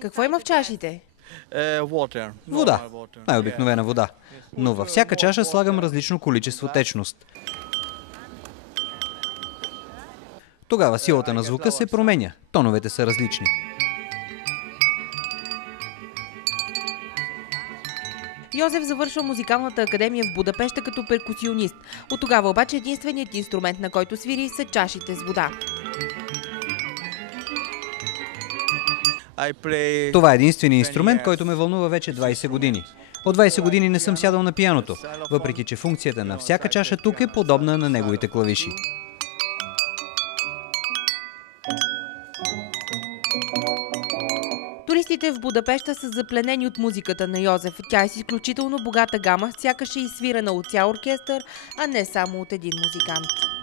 Какво има в чашите? Вода. Най-обикновена вода. Но във всяка чаша слагам различно количество течност. Тогава силата на звука се променя. Тоновете са различни. Йозеф завършва музикалната академия в Будапеща като перкусионист. От тогава обаче единственият инструмент, на който свири, са чашите с вода. Това е единственият инструмент, който ме вълнува вече 20 години. От 20 години не съм сядал на пианото, въпреки че функцията на всяка чаша тук е подобна на неговите клавиши. Туристите в Будапеща са запленени от музиката на Йозеф. Тя е с изключително богата гама, сякаш е изсвирана от цял оркестър, а не само от един музикант.